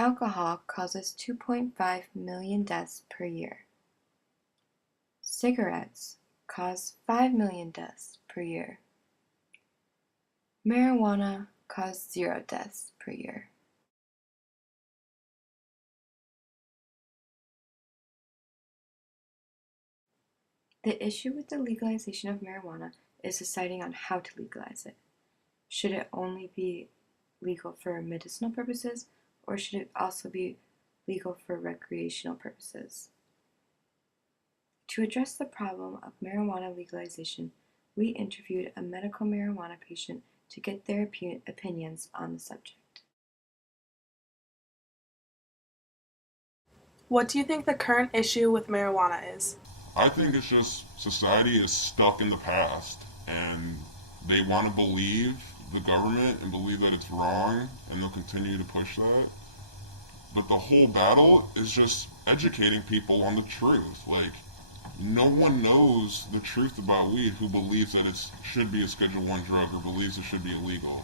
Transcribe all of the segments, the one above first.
Alcohol causes 2.5 million deaths per year. Cigarettes cause 5 million deaths per year. Marijuana causes 0 deaths per year. The issue with the legalization of marijuana is deciding on how to legalize it. Should it only be legal for medicinal purposes, or should it also be legal for recreational purposes? To address the problem of marijuana legalization, we interviewed a medical marijuana patient to get their opinions on the subject. What do you think the current issue with marijuana is? I think it's just society is stuck in the past and they want to believe the government and believe that it's wrong and they'll continue to push that. But the whole battle is just educating people on the truth. Like, no one knows the truth about weed who believes that it should be a Schedule 1 drug or believes it should be illegal.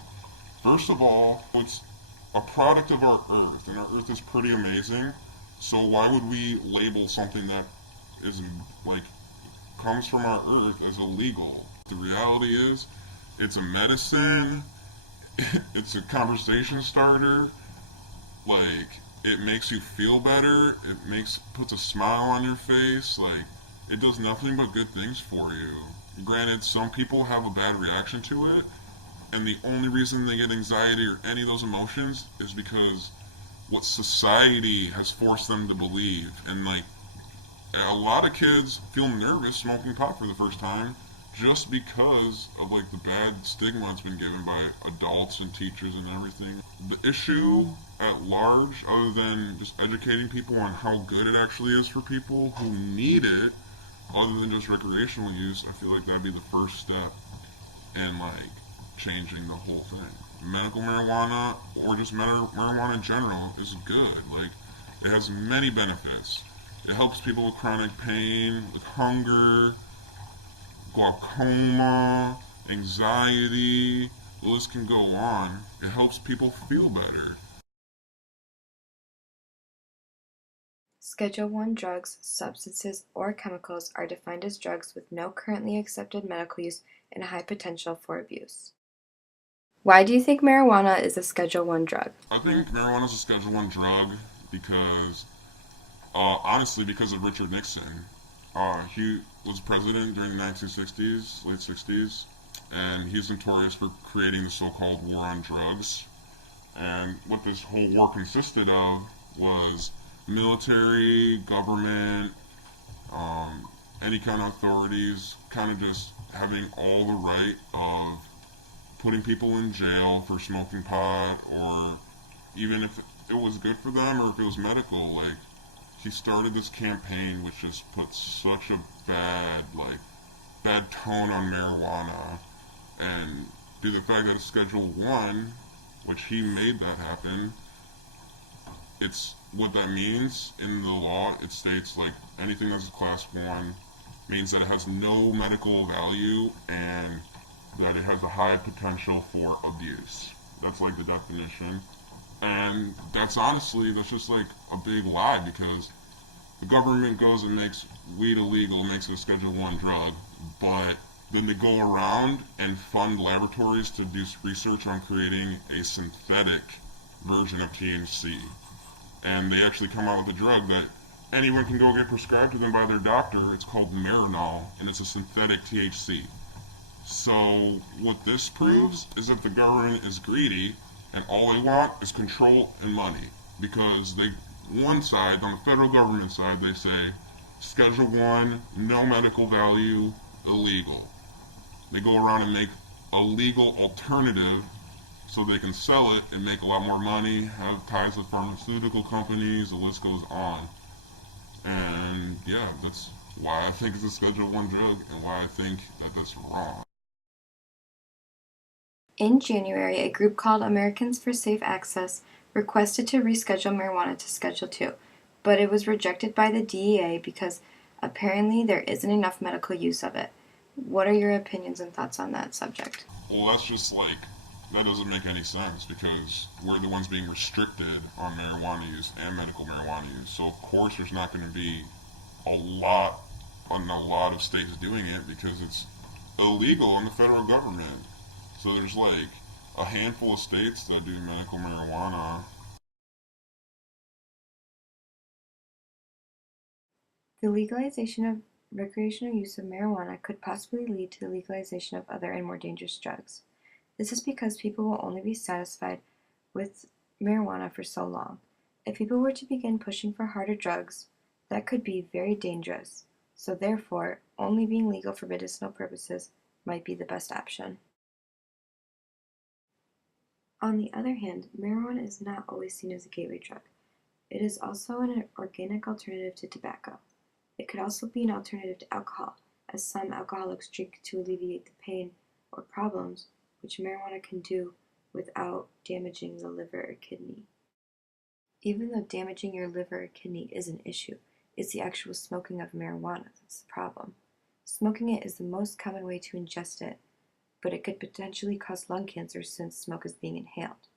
First of all, it's a product of our earth, and our earth is pretty amazing. So why would we label something that is like comes from our earth as illegal? The reality is, it's a medicine. It's a conversation starter. Like, it makes you feel better. It puts a smile on your face. Like, it does nothing but good things for you. Granted, some people have a bad reaction to it, and the only reason they get anxiety or any of those emotions is because what society has forced them to believe. And like, a lot of kids feel nervous smoking pot for the first time just because of like the bad stigma it's been given by adults and teachers and everything. The issue at large, other than just educating people on how good it actually is for people who need it, other than just recreational use, I feel like that'd be the first step in like changing the whole thing. Medical marijuana, or just marijuana in general, is good. Like, it has many benefits. It helps people with chronic pain, with hunger, glaucoma, anxiety. The list can go on. It helps people feel better. Schedule 1 drugs, substances, or chemicals are defined as drugs with no currently accepted medical use and a high potential for abuse. Why do you think marijuana is a Schedule 1 drug? I think marijuana is a Schedule 1 drug because, honestly, because of Richard Nixon. He was president during the 1960s, late 60s, and he's notorious for creating the so-called war on drugs. And what this whole war consisted of was military, government, any kind of authorities kind of just having all the right of putting people in jail for smoking pot, or even if it was good for them or if it was medical. Like, he started this campaign which just put such a bad tone on marijuana, and due to the fact that it's Schedule 1, which he made that happen, it's what that means in the law. It states like anything that's a class 1 means that it has no medical value and that it has a high potential for abuse. That's like the definition. And that's just like a big lie, because the government goes and makes weed illegal, makes it a Schedule 1 drug, but then they go around and fund laboratories to do research on creating a synthetic version of THC. And they actually come out with a drug that anyone can go get prescribed to them by their doctor. It's called Marinol, and it's a synthetic THC. So what this proves is that the government is greedy, and all they want is control and money. Because one side, on the federal government side, they say Schedule 1, no medical value, illegal. They go around and make a legal alternative so they can sell it and make a lot more money, have ties with pharmaceutical companies, the list goes on. And yeah, that's why I think it's a Schedule 1 drug and why I think that that's wrong. In January, a group called Americans for Safe Access requested to reschedule marijuana to Schedule 2, but it was rejected by the DEA because apparently there isn't enough medical use of it. What are your opinions and thoughts on that subject? Well, that's just like that doesn't make any sense because we're the ones being restricted on marijuana use and medical marijuana use. So of course there's not going to be a lot in a lot of states doing it because it's illegal in the federal government. So there's like a handful of states that do medical marijuana. The legalization of recreational use of marijuana could possibly lead to the legalization of other and more dangerous drugs. This is because people will only be satisfied with marijuana for so long. If people were to begin pushing for harder drugs, that could be very dangerous. So therefore, only being legal for medicinal purposes might be the best option. On the other hand, marijuana is not always seen as a gateway drug. It is also an organic alternative to tobacco. It could also be an alternative to alcohol, as some alcoholics drink to alleviate the pain or problems which marijuana can do without damaging the liver or kidney. Even though damaging your liver or kidney is an issue, it's the actual smoking of marijuana that's the problem. Smoking it is the most common way to ingest it, but it could potentially cause lung cancer since smoke is being inhaled.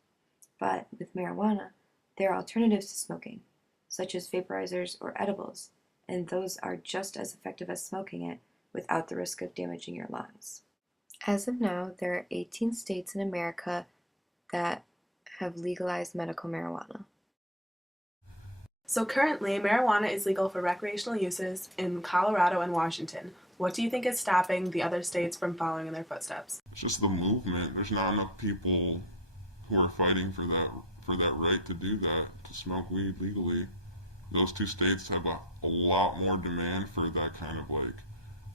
But with marijuana, there are alternatives to smoking, such as vaporizers or edibles, and those are just as effective as smoking it without the risk of damaging your lungs. As of now, there are 18 states in America that have legalized medical marijuana. So currently, marijuana is legal for recreational uses in Colorado and Washington. What do you think is stopping the other states from following in their footsteps? It's just the movement. There's not enough people who are fighting for that right to do that, to smoke weed legally. Those two states have a lot more demand for that kind of like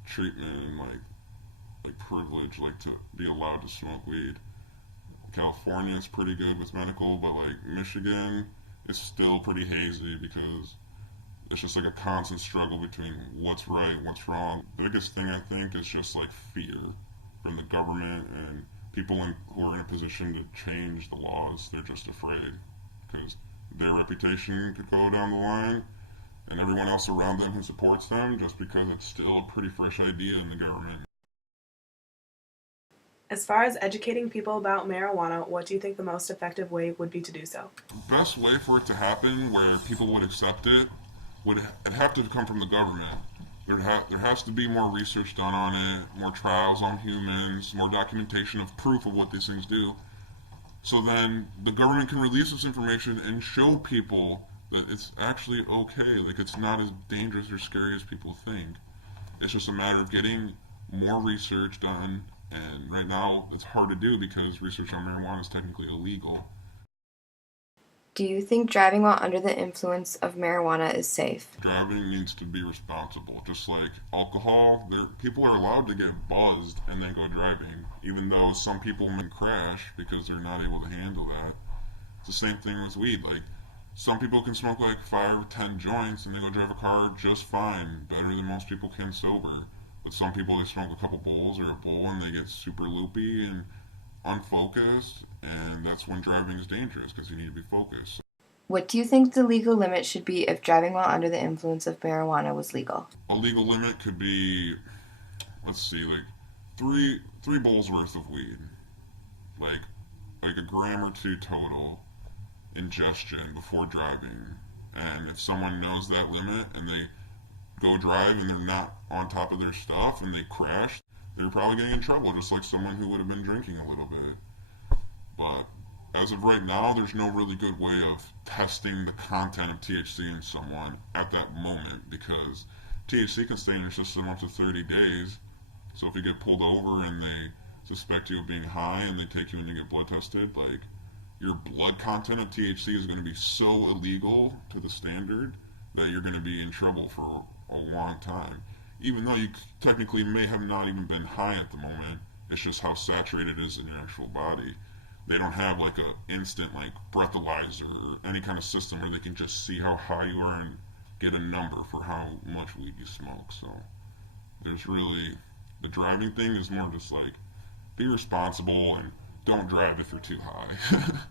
treatment and like privilege, like to be allowed to smoke weed. California is pretty good with medical, but like Michigan, it's still pretty hazy because it's just like a constant struggle between what's right, what's wrong. The biggest thing I think is just like fear from the government and who are in a position to change the laws. They're just afraid because their reputation could go down the line and everyone else around them who supports them just because it's still a pretty fresh idea in the government. As far as educating people about marijuana, what do you think the most effective way would be to do so? The best way for it to happen where people would accept it would have to come from the government. There has to be more research done on it, more trials on humans, more documentation of proof of what these things do. So then the government can release this information and show people that it's actually okay. Like it's not as dangerous or scary as people think. It's just a matter of getting more research done. And right now it's hard to do because research on marijuana is technically illegal. Do you think driving while under the influence of marijuana is safe? Driving needs to be responsible. Just like alcohol, people are allowed to get buzzed and then go driving, even though some people may crash because they're not able to handle that. It's the same thing with weed. Like some people can smoke like 5 or 10 joints and they go drive a car just fine, better than most people can sober. But some people, they smoke a couple bowls or a bowl and they get super loopy and unfocused, and that's when driving is dangerous because you need to be focused. What do you think the legal limit should be if driving while under the influence of marijuana was legal? A legal limit could be, let's see, like three bowls worth of weed, like a gram or two total ingestion before driving. And if someone knows that limit and they go drive and they're not on top of their stuff and they crash, they're probably getting in trouble, just like someone who would have been drinking a little bit. But as of right now, there's no really good way of testing the content of THC in someone at that moment because THC can stay in your system up to 30 days. So if you get pulled over and they suspect you of being high and they take you in to get blood tested, like your blood content of THC is going to be so illegal to the standard that you're going to be in trouble for a long time. Even though you technically may have not even been high at the moment, it's just how saturated it is in your actual body. They don't have like a instant like breathalyzer or any kind of system where they can just see how high you are and get a number for how much weed you smoke. So there's really, the driving thing is more just like be responsible and don't drive if you're too high.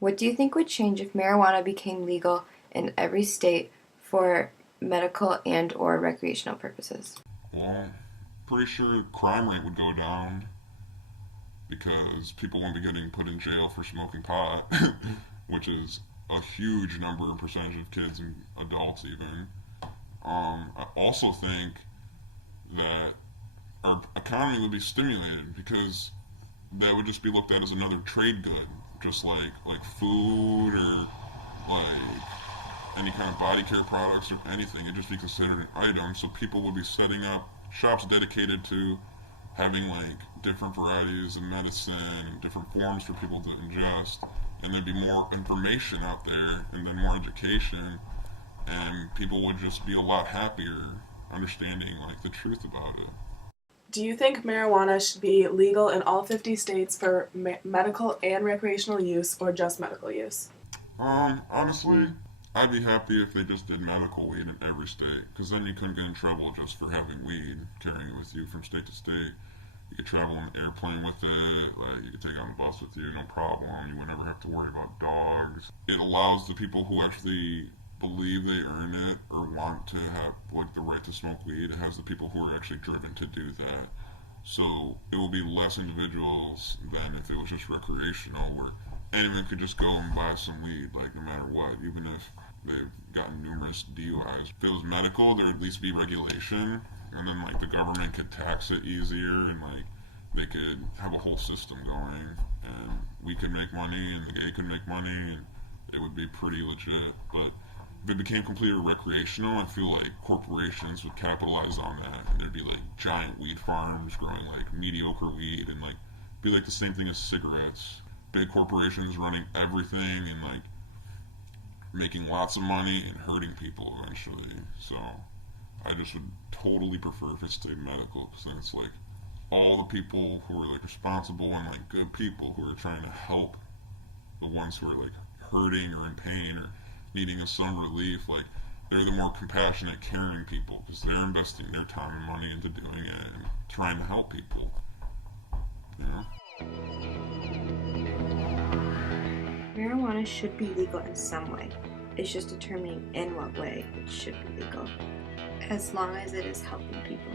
What do you think would change if marijuana became legal in every state for medical and or recreational purposes? Well, pretty sure crime rate would go down because people won't be getting put in jail for smoking pot, which is a huge number and percentage of kids and adults even. I also think that our economy would be stimulated because that would just be looked at as another trade good, just like food or like any kind of body care products or anything. It'd just be considered an item, so people would be setting up shops dedicated to having like different varieties of medicine and different forms for people to ingest, and there'd be more information out there and then more education, and people would just be a lot happier understanding like the truth about it. Do you think marijuana should be legal in all 50 states for medical and recreational use, or just medical use? Honestly, I'd be happy if they just did medical weed in every state, because then you couldn't get in trouble just for having weed, carrying it with you from state to state. You could travel on an airplane with it, like you could take it on a bus with you, no problem. You would never have to worry about dogs. It allows the people who actually believe they earn it or want to have like the right to smoke weed. It has the people who are actually driven to do that. So it will be less individuals than if it was just recreational, where anyone could just go and buy some weed, like no matter what, even if they've gotten numerous DUIs. If it was medical, there would at least be regulation, and then like the government could tax it easier, and like they could have a whole system going, and we could make money, and the gay could make money, and it would be pretty legit. But if it became completely recreational, I feel like corporations would capitalize on that, and there'd be like giant weed farms growing like mediocre weed, and like be like the same thing as cigarettes. Big corporations running everything and like making lots of money and hurting people eventually. So I just would totally prefer if it stayed medical, because then it's like all the people who are like responsible and like good people who are trying to help the ones who are like hurting or in pain or needing some relief, like they're the more compassionate, caring people, because they're investing their time and money into doing it and trying to help people. You know? Marijuana should be legal in some way. It's just determining in what way it should be legal, as long as it is helping people.